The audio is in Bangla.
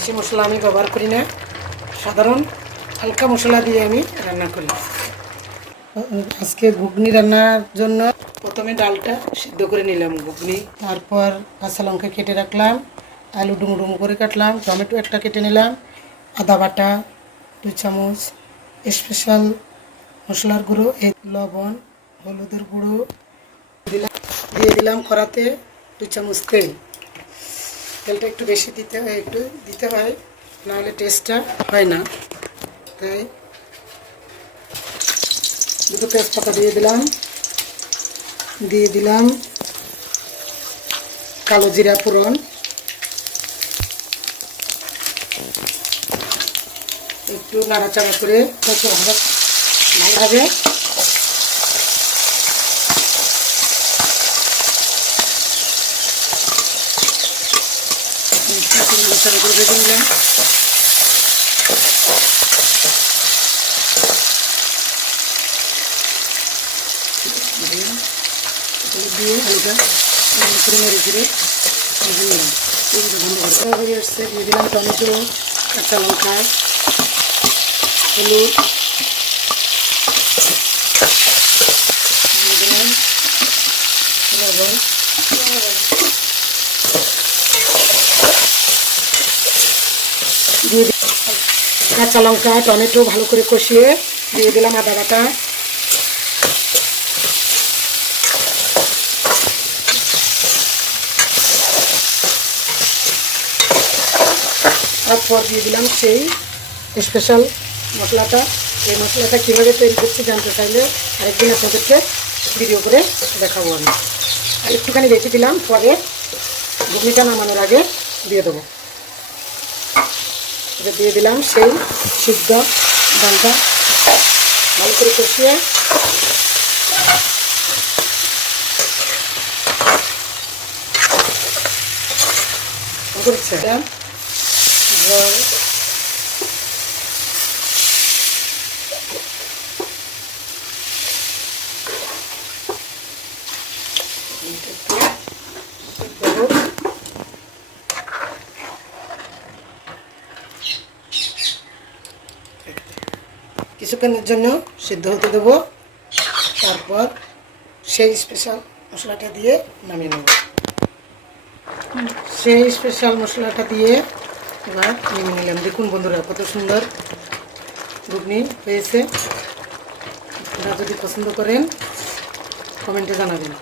বেশি মশলা আমি ব্যবহার করি না, সাধারণ হালকা মশলা দিয়ে আমি রান্না করি। আজকে ঘুগনি রান্নার জন্য প্রথমে ডালটা সিদ্ধ করে নিলাম ঘুগনি, তারপর কাঁচা লঙ্কা কেটে রাখলাম, আলু ডুমো ডুমো করে কাটলাম, টমেটো একটা কেটে নিলাম, আদা বাটা 2 চামচ, স্পেশাল মশলার গুঁড়ো, লবণ, হলুদের গুঁড়ো দিয়ে দিলাম কড়াতে 2 চামচ তেল। তেলটা একটু বেশি দিতে হয়, নাহলে টেস্টটা হয় না। তাই দুটো তেজপাতা দিয়ে দিলাম কালো জিরা ফোড়ন, একটু নাড়াচাড়া করে ভালোভাবে নাড়াচাড়া করে ভেজে নিলাম। দিয়ে হালকা করে মেরে ঘিরে ভেজে নিলাম। বেরিয়ে আসছে, দিয়ে দিলাম টমেটো, কাঁচা লঙ্কা, হলুদ, দিয়ে দিলাম লবণ, দিয়ে কাঁচা লঙ্কা টমেটো ভালো করে কষিয়ে দিয়ে দিলাম আদা বাটা, তারপর দিয়ে দিলাম সেই স্পেশাল মশলাটা। এই মশলাটা কীভাবে তৈরি করছি জানতে চাইলে আরেকদিন আপনাদেরকে ভিডিও করে দেখাবো আমি। আর একটুখানি রেখে দিলাম, পরে ঘুগনিটা নামানোর আগে দিয়ে দেবো। এটা দিয়ে দিলাম সেই সিদ্ধ ডালটা ভালো করে কষিয়ে জল, কিছুক্ষণের জন্য সিদ্ধ হতে দেবো, তারপর সেই স্পেশাল মশলাটা দিয়ে নামিয়ে নেব। সেই স্পেশাল মশলাটা দিয়ে এবার নামিয়ে নিলাম। দেখুন বন্ধুরা কত সুন্দর ঘুগনি হয়েছে। আপনারা যদি পছন্দ করেন কমেন্টে জানাবেন।